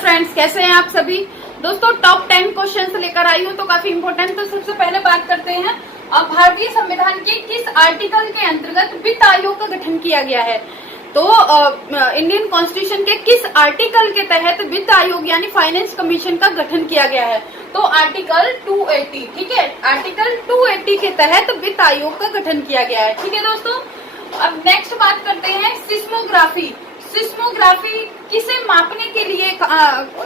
Friends, कैसे हैं आप सभी। दोस्तों टॉप 10 क्वेश्चंस लेकर आई हूँ, तो काफी इंपॉर्टेंट। तो सबसे पहले बात करते हैं भारतीय संविधान के किस आर्टिकल के अंतर्गत वित्त आयोग का गठन किया गया है। तो इंडियन कॉन्स्टिट्यूशन के किस आर्टिकल के तहत वित्त आयोग यानी फाइनेंस कमीशन का गठन किया गया है। तो आर्टिकल 280, ठीक है, आर्टिकल 280 के तहत वित्त आयोग का गठन किया गया है। ठीक है दोस्तों, अब नेक्स्ट बात करते हैं सिस्मोग्राफी। सिस्मोग्राफी किसे मापने के लिए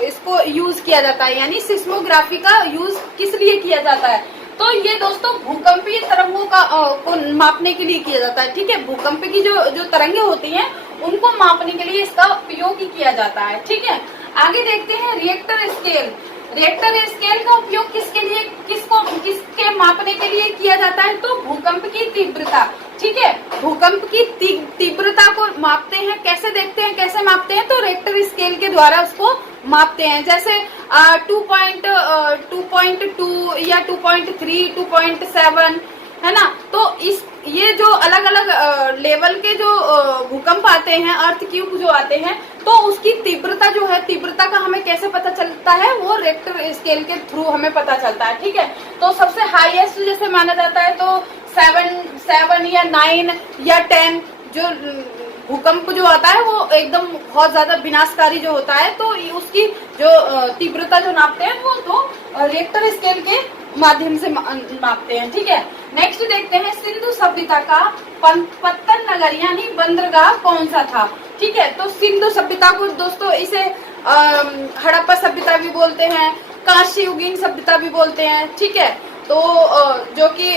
इसको यूज किया जाता है, यानी सिस्मोग्राफी का यूज किस लिए किया जाता है। तो ये दोस्तों भूकंपीय तरंगों का को मापने के लिए किया जाता है। ठीक है, भूकंप की जो तरंगे होती हैं उनको मापने के लिए इसका उपयोग किया जाता है। ठीक है, आगे देखते हैं रिएक्टर स्केल। रिएक्टर स्केल का उपयोग किसके मापने के लिए किया जाता है। तो भूकंप की तीव्रता, ठीक है, भूकंप की तीव्रता को मापते हैं। कैसे देखते हैं, कैसे मापते हैं, तो रिएक्टर स्केल के द्वारा उसको मापते हैं। जैसे 2.2 या 2.3, 2.7 है ना। तो ये जो अलग अलग लेवल के जो भूकंप आते हैं, अर्थ क्यूब जो आते हैं, तो उसकी तीव्रता जो है, तीव्रता का हमें कैसे पता चलता है, वो रिएक्टर स्केल के थ्रू हमें पता चलता है। ठीक है, तो सबसे हाईएस्ट जैसे माना जाता है तो 7 या 9 या 10 जो भूकंप जो आता है वो एकदम बहुत ज्यादा विनाशकारी जो होता है, तो उसकी जो तीव्रता जो नापते हैं वो तो रिएक्टर स्केल के माध्यम से मापते हैं। ठीक है, नेक्स्ट देखते हैं सिंधु सभ्यता का पत्तन नगर यानी बंदरगाह कौन सा था। ठीक है, तो सिंधु सभ्यता को दोस्तों इसे हड़प्पा सभ्यता भी बोलते हैं, कांस्य युगीन सभ्यता भी बोलते हैं। ठीक है, तो जो कि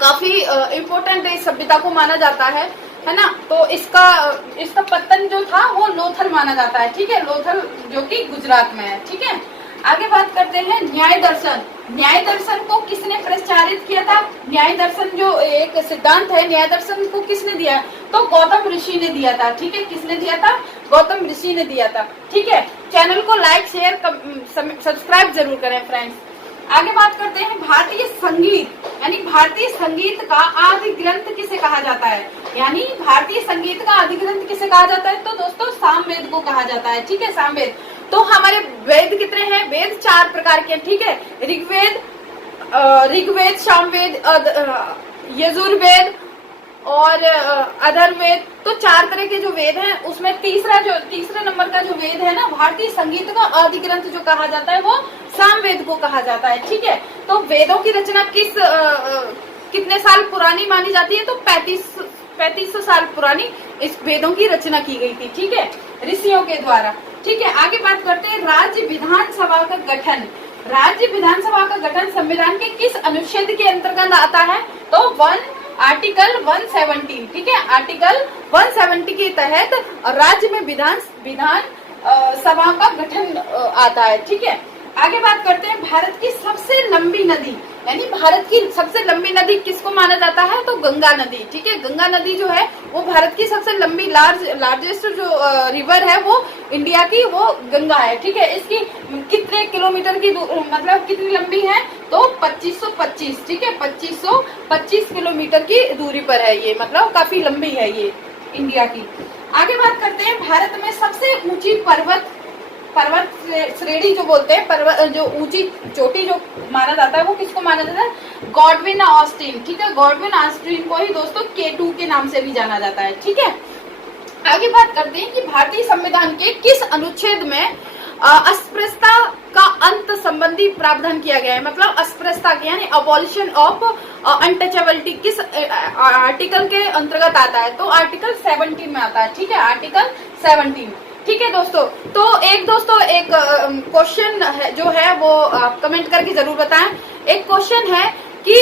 काफी इम्पोर्टेंट इस सभ्यता को माना जाता है ना। तो इसका पत्तन जो था वो लोथल माना जाता है। ठीक है, लोथल जो कि गुजरात में है। ठीक है, आगे बात करते हैं न्याय दर्शन। न्याय दर्शन को किसने प्रचारित किया था। न्याय दर्शन जो एक सिद्धांत है, न्याय दर्शन को किसने दिया, तो गौतम ऋषि ने दिया था। ठीक है, किसने दिया था, गौतम ऋषि ने दिया था। ठीक है, चैनल को लाइक शेयर सब्सक्राइब जरूर करें फ्रेंड्स। आगे बात करते हैं भारतीय संगीत, यानी भारतीय संगीत का आदि ग्रंथ किसे कहा जाता है। यानी भारतीय संगीत का आदि ग्रंथ किसे कहा जाता है, तो दोस्तों सामवेद को कहा जाता है। ठीक है, सामवेद। तो हमारे वेद कितने हैं, वेद 4 प्रकार के। ठीक है, ऋग्वेद, सामवेद, यजुर्वेद और अथर्ववेद। तो 4 तरह के जो वेद हैं, उसमें तीसरे नंबर का जो वेद है ना, भारतीय संगीत का आदि ग्रंथ जो कहा जाता है वो सामवेद को कहा जाता है। ठीक है, तो वेदों की रचना कितने साल पुरानी मानी जाती है, तो 3500 साल पुरानी इस वेदों की रचना की गई थी। ठीक है, ऋषियों के द्वारा। ठीक है, आगे बात करते हैं राज्य विधानसभा का गठन। राज्य विधानसभा का गठन संविधान के किस अनुच्छेद के अंतर्गत आता है, तो आर्टिकल 170। ठीक है, आर्टिकल 170 के तहत राज्य में विधान सभा का गठन आता है। ठीक है, आगे बात करते हैं भारत की सबसे लंबी नदी, यानी भारत की सबसे लंबी नदी किसको माना जाता है, तो गंगा नदी। ठीक है, गंगा नदी जो है वो भारत की सबसे लंबी लार्जेस्ट जो रिवर है वो इंडिया की वो गंगा है। ठीक है, इसकी कितने किलोमीटर की मतलब कितनी लंबी है, तो 2525। ठीक है, 2525 किलोमीटर की दूरी पर है ये, मतलब काफी लंबी है ये इंडिया की। आगे बात करते हैं भारत में सबसे ऊंची पर्वत श्रेणी जो बोलते हैं, जो ऊंची चोटी जो माना जाता है वो किसको माना जाता है, गॉडविन ऑस्टिन। ठीक है, गॉडविन ऑस्टिन को ही दोस्तों K2 के नाम से भी जाना जाता है। ठीक है, आगे बात करते हैं कि भारतीय संविधान के किस अनुच्छेद में अस्पृश्यता का अंत संबंधी प्रावधान किया गया है। मतलब अस्पृश्यता यानी अबॉलिशन ऑफ अनटचेबिलिटी किस आर्टिकल के अंतर्गत आता है, तो आर्टिकल 17 में आता है। ठीक है, आर्टिकल 17। ठीक है दोस्तों, तो एक क्वेश्चन जो है वो आप कमेंट करके जरूर बताएं। एक क्वेश्चन है कि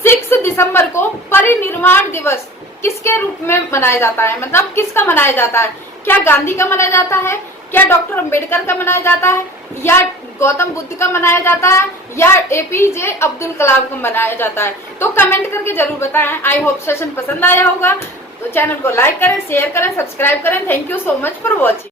6 दिसंबर को परिनिर्वाण दिवस किसके रूप में मनाया जाता है, मतलब किसका मनाया जाता है। क्या गांधी का मनाया जाता है, क्या डॉक्टर अंबेडकर का मनाया जाता है, या गौतम बुद्ध का मनाया जाता है, या APJ अब्दुल कलाम का मनाया जाता है। तो कमेंट करके जरूर बताएं। आई होप सेशन पसंद आया होगा, तो चैनल को लाइक करें, शेयर करें, सब्सक्राइब करें। Thank you so much for watching.